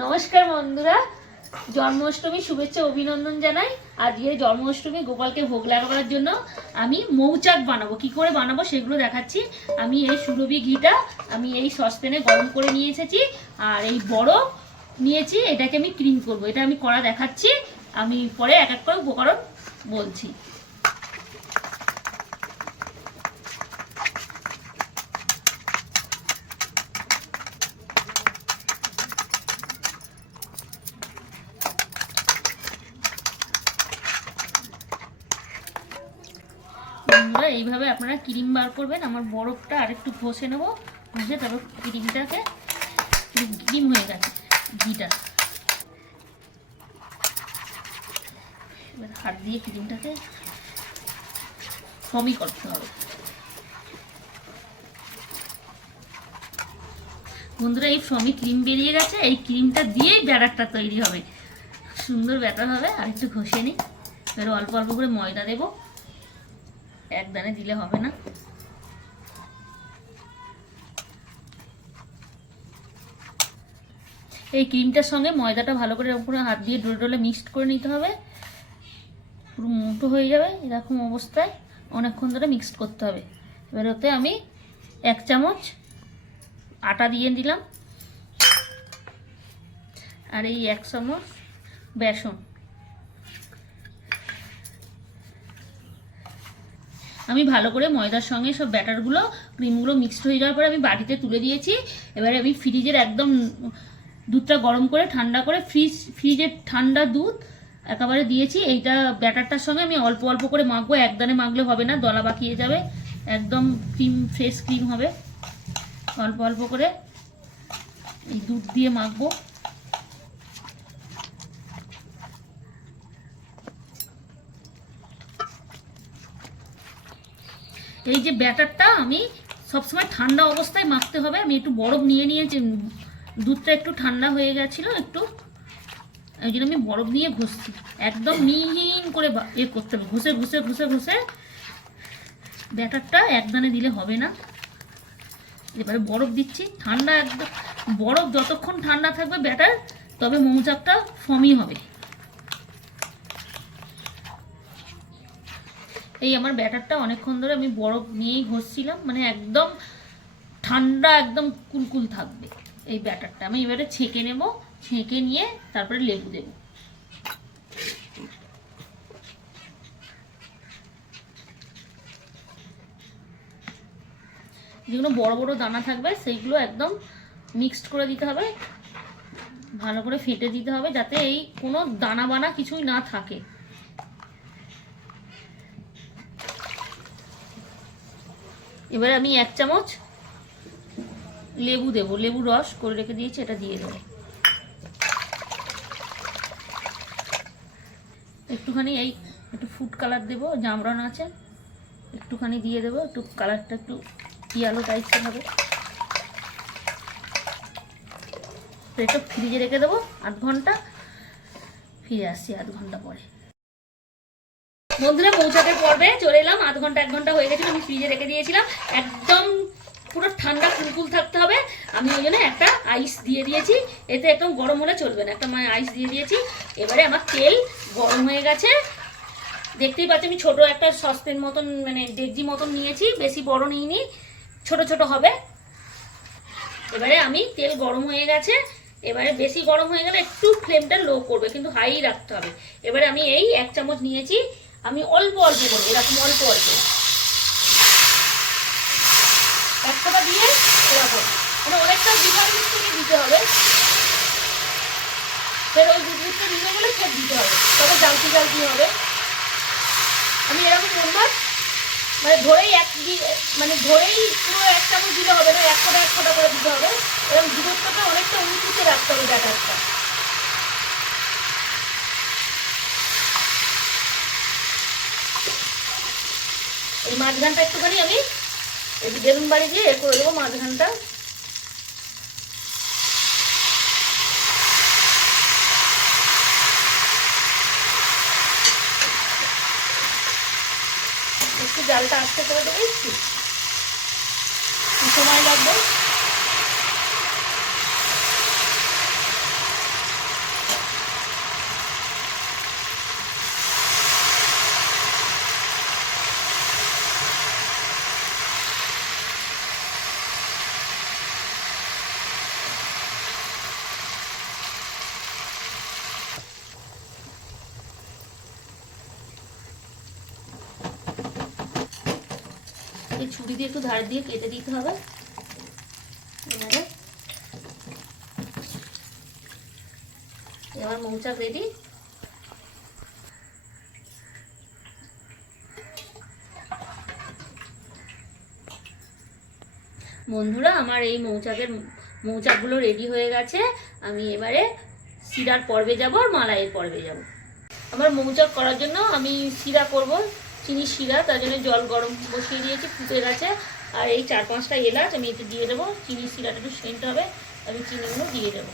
নমস্কার বন্ধুরা, জন্মাষ্টমী শুভেচ্ছা অভিনন্দন জানাই। আজকে জন্মাষ্টমী গোপালকে ভোগ লাগাবার জন্য আমি মৌচাক বানাবো। কি করে বানাবো সেগুলো দেখাচ্ছি। আমি এই সুরভি ঘিটা, আমি এই সসপ্যানে গরম করে নিয়ে এসেছি, আর এই বরফ নিয়েছি, এটাকে আমি ক্রিম করব। এটা আমি করা দেখাচ্ছি, আমি পরে এক এক করে উপকরণ বলছি। বন্ধুরা এইভাবে আপনারা ক্রিম বার করবেন। আমার বরফটা আরেকটু ঘষে নেব। ঘষে তারপর ক্রিমটাকে ক্রিম হয়ে গেছে, ঘিটা। এবার হাত দিয়ে ক্রিমটাকে ফমি করতে হবে। বন্ধুরা, এই ফমি ক্রিম বেরিয়ে গেছে। এই ক্রিমটা দিয়েই ব্যাটারটা তৈরি হবে। সুন্দর ব্যাটার হবে। আর একটু ঘষে নিই। এবার অল্প অল্প করে ময়দা দেবো। এক দানে দিলে হবে না। এই ক্রিমটার সঙ্গে ময়দাটা ভালো করে এরকম হাত দিয়ে ডোলে ডোলে মিক্সড করে নিতে হবে। পুরো মুঠো হয়ে যাবে এরকম অবস্থায় অনেকক্ষণ ধরে মিক্সড করতে হবে। এবার ওতে আমি এক চামচ আটা দিয়ে দিলাম। আর এই এক চামচ বেসন। আমি ভালো করে ময়দার সঙ্গে সব ব্যাটারগুলো, ক্রিমগুলো মিক্সড হয়ে যাওয়ার পরে আমি বাড়িতে তুলে দিয়েছি। এবারে আমি ফ্রিজের একদম দুধটা গরম করে, ঠান্ডা করে ফ্রিজ ফ্রিজের ঠান্ডা দুধ একেবারে দিয়েছি। এইটা ব্যাটারটার সঙ্গে আমি অল্প অল্প করে মাখবো, একদানে মাখলে হবে না, দলা বাকিয়ে যাবে। একদম ক্রিম ফ্রেশ ক্রিম হবে। অল্প অল্প করে এই দুধ দিয়ে মাখবো। এই যে ব্যাটারটা, আমি সবসময় ঠান্ডা অবস্থায় মাখতে হবে। আমি একটু বরফ নিয়ে নিয়েছি, দুধটা একটু ঠান্ডা হয়ে গেছিল, একটু। ওই জন্য আমি বরফ নিয়ে ঘষছি। একদম মিহিন করে এ করতে হবে। ঘষে ঘষে ঘষে ঘষে ব্যাটারটা একদানে দিলে হবে না। এবারে বরফ দিচ্ছি। ঠান্ডা একদম বরফ যতক্ষণ ঠান্ডা থাকবে ব্যাটার, তবে মৌচাকটা ফমি হবে। এই আমার ব্যাটারটা অনেকক্ষণ ধরে আমি বরফ নিয়েই ঘষছিলাম মানে একদম ঠান্ডা, একদম কুলকুল থাকবে এই ব্যাটারটা। আমি এবারে ছেঁকে নেব, ছেঁকে নিয়ে তারপরে লেবু দেব। যেগুলো বড় বড় দানা থাকবে, সেইগুলো একদম মিক্সড করে দিতে হবে। ভালো করে ফেটে দিতে হবে যাতে এই কোনো দানা বানা কিছুই না থাকে। এবারে আমি এক চামচ লেবু দেবো, লেবু রস করে রেখে দিয়েছি, এটা দিয়ে দেবো। একটুখানি এই একটু ফুড কালার দেবো জামরন আছে, একটুখানি দিয়ে দেবো, একটু কালারটা একটু ইয়ালো টাইপসের হবে। এটা ফ্রিজে রেখে দেবো, আধ ঘণ্টা, ফিরে আসছি আধ ঘণ্টা পরে। বন্ধুরা পৌঁছাতে পর্বে চলে এলাম, আধ ঘণ্টা, এক ঘণ্টা হয়ে গেছিল, আমি ফ্রিজে রেখে দিয়েছিলাম। একদম পুরো ঠান্ডা কুলকুল থাকতে হবে। আমি ওই জন্য একটা আইস দিয়ে দিয়েছি। এতে একদম গরম হলে চলবে না। একটা মানে আইস দিয়ে দিয়েছি। এবারে আমার তেল গরম হয়ে গেছে। দেখতেই পাচ্ছি, আমি ছোট একটা সসপেন মতন মানে ডেকজি মতন নিয়েছি। বেশি বড় নিইনি। ছোট ছোট হবে। এবারে আমি তেল গরম হয়ে গেছে। এবারে বেশি গরম হয়ে গেলে একটু ফ্লেমটা লো করবে, কিন্তু হাই রাখতে হবে। এবারে আমি এই এক চামচ নিয়েছি। আমি অল্প অল্প করে এরকম অল্প অল্প। এক ফোঁটা দিয়ে এরকম মানে অনেকটা ডিফারেন্স থেকে দিতে হবে। ফের ওই দুধটা নিয়ে গেলে ফের দিতে হবে। তবে জালতি জালতি হবে। আমি এরকম করবার মানে ধরেই এক মানে ধরেই পুরো এক চামচ দিলে হবে না, এক ফোঁটা এক ফোঁটা করে দিতে হবে। এরকম দূরত্বটা অনেকটা উঁচুতে রাখতে হবে ব্যাটারটা। এই মাঝখানটা একটুখানি আমি একটু বেলুন বাড়ি দিয়ে এ করে দেবো মাঝখানটা। একটু জালটা আস্তে করে দেবো একটু সময় লাগবে। ছুরি দিয়ে একটু ধার দিয়ে কেটে দিতে হবে। এবারে মৌচাক রেডি বন্ধুরা, আমার এই মৌচাকের মৌচাকগুলো রেডি হয়ে গেছে। আমি এবারে শিরার পর্বে যাব আর মালাইয়ের পর্বে যাব। আমার মৌচাক করার জন্য আমি শিরা করব। চিনি শিরা, তার জন্য জল গরম বসিয়ে দিয়েছি, ফুটে গেছে। আর এই চার পাঁচটা এলাচ আমি এতে দিয়ে দেবো, চিনি শিরাটা একটু সেন্ট হবে, আমি চিনিগুলো দিয়ে দেবো।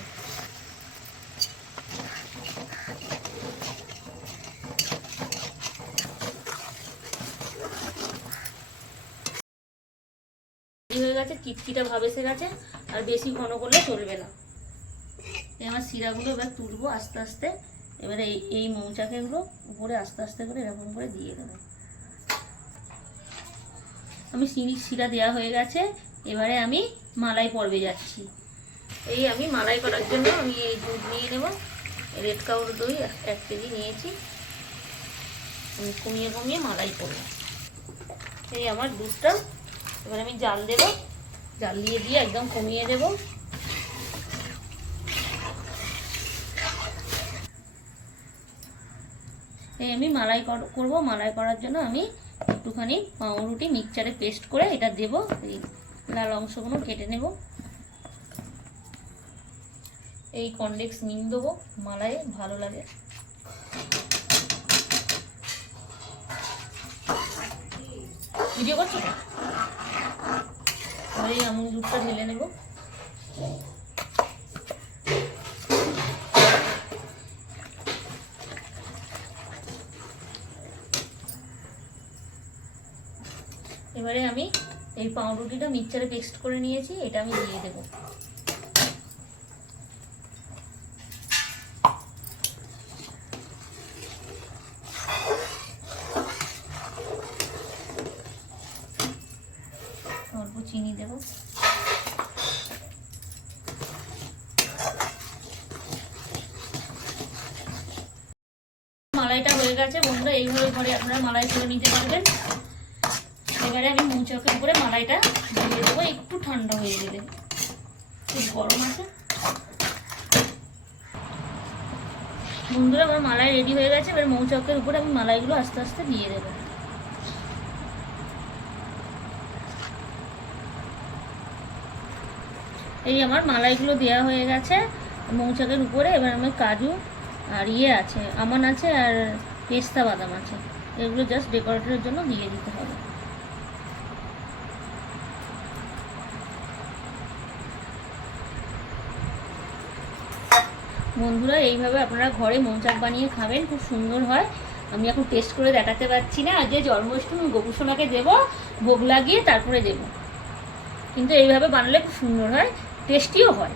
হয়ে গেছে চিটকিটা ভাব গেছে, আর বেশি ঘন করলে চলবে না। আমার শিরাগুলো এবার তুলবো আস্তে আস্তে, এবারে এই এই মৌচাকেগুলো উপরে আস্তে আস্তে করে এরকম করে দিয়ে দেবো। আমি চিনি শিরা দেওয়া হয়ে গেছে, এবারে আমি মালাই পর্বে যাচ্ছি। এই আমি মালাই করার জন্য আমি এই দুধ নিয়ে নেব, রেড কাউর দই এক- কেজি নিয়েছি। আমি কমিয়ে কমিয়ে মালাই করব। এই আমার দুধটা, এবার আমি জাল দেব, জাল দিয়ে দিয়ে একদম কমিয়ে দেব। এই আমি মালাই কর- করব, মালাই করার জন্য আমি একটুখানি পাউরুটি মিক্সচারে পেস্ট করে এটা দেব, এই লাল অংশগুলো কেটে নেব। এই কনডেক্স মিন দেবো মালাই ভালো লাগে। ভিডিও করছ এই আমুল দুধটা ঢেলে নেব। এবারে আমি এই পাউরুটিটা মিক্সচারে পেস্ট করে নিয়েছি, এটা আমি দিয়ে দেবো। চিনি দেবো। মালাইটা হয়ে গেছে, বন্ধুরা, এইভাবে ঘরে আপনারা মালাই করে নিতে পারবেন। এবারে আমি মৌচাকের উপরে মালাইটা দিয়ে দেবো, একটু ঠান্ডা হয়ে গেলে। খুব গরম আছে। বন্ধুরা, আমার মালাই রেডি হয়ে গেছে, এবার মৌচাকের উপরে আমি মালাইগুলো আস্তে আস্তে দিয়ে দেবো। এই আমার মালাইগুলো দেওয়া হয়ে গেছে মৌচাকের উপরে। এবার আমার কাজু আর ইয়ে আছে, আমান আছে আর পেস্তা বাদাম আছে। এগুলো জাস্ট ডেকোরেটরের জন্য দিয়ে দিতে হবে। বন্ধুরা, এইভাবে আপনারা ঘরে মৌচাক বানিয়ে খাবেন, খুব সুন্দর হয়। আমি এখন টেস্ট করে দেখাতে পারছি না। আর যে জন্মাষ্টমী, গোপুসোনাকে দেবো, ভোগ লাগিয়ে তারপরে দেবো। কিন্তু এইভাবে বানালে খুব সুন্দর হয় টেস্টিও হয়।